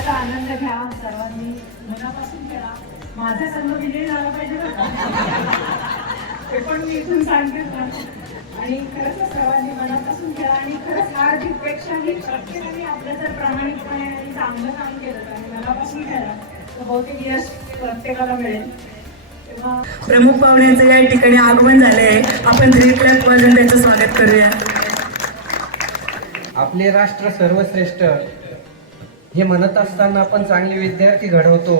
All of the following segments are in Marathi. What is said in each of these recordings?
खेळाचा आनंद घ्या सर्वांनी मनापासून खेळा माझा सर्व विजय झाला पाहिजे ते पण मी इथून सांगते आणि खरंच सर्वांनी मनापासून खेळा आणि खरंच हार जीतपेक्षाही प्रत्येकाने आपलं जर प्रामाणिकपणे आणि चांगलं काम केलं आणि मनापासून खेळा तर बहुतेक यश प्रत्येकाला मिळेल. प्रमुख पाहुण्यांचं या ठिकाणी आगमन झाले आपण थ्री क्लॅप वाजून त्यांचं स्वागत करूया. आपले राष्ट्र सर्वश्रेष्ठ हे म्हणत असताना आपण चांगले विद्यार्थी घडवतो.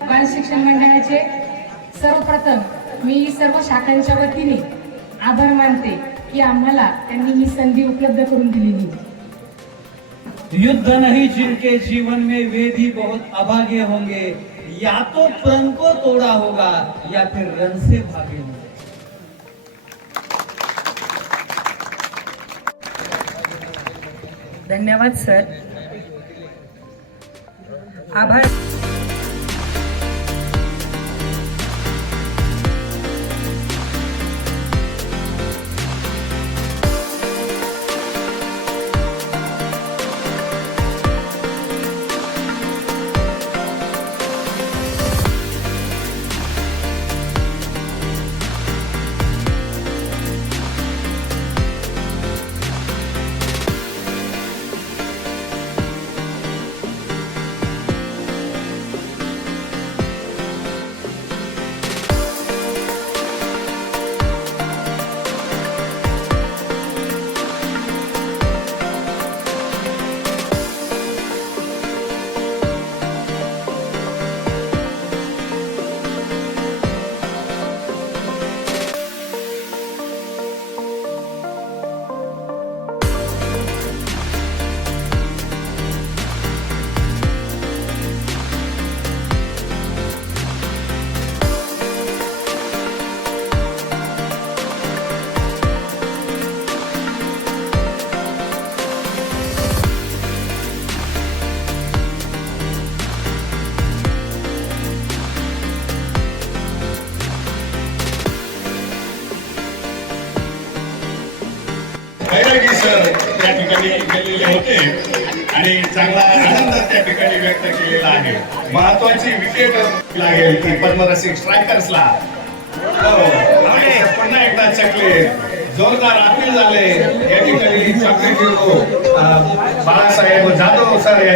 बाल शिक्षण मंडळाचे सर्वप्रथम मी सर्व शाखांच्या वतीने आभार मानते की आम्हाला त्यांनी ही संधी उपलब्ध करून दिलेली. युद्ध नहीं जिनके जीवन में वे भी बहुत अभागे होंगे. या तो प्रण को तोड़ा होगा या फिर रन से भागे होंगे. धन्यवाद सर. आभार. बैरागी सर त्या ठिकाणी गेलेले होते आणि चांगला आनंद त्या ठिकाणी व्यक्त केलेला आहे. महत्वाची विकेट लागेल ती पद्मरसिक स्ट्रायकर्सला हो, पुन्हा एकदा चकले. जोरदार अपील झाले. या ठिकाणी chocolate hero, Balasaheb Jadhav sir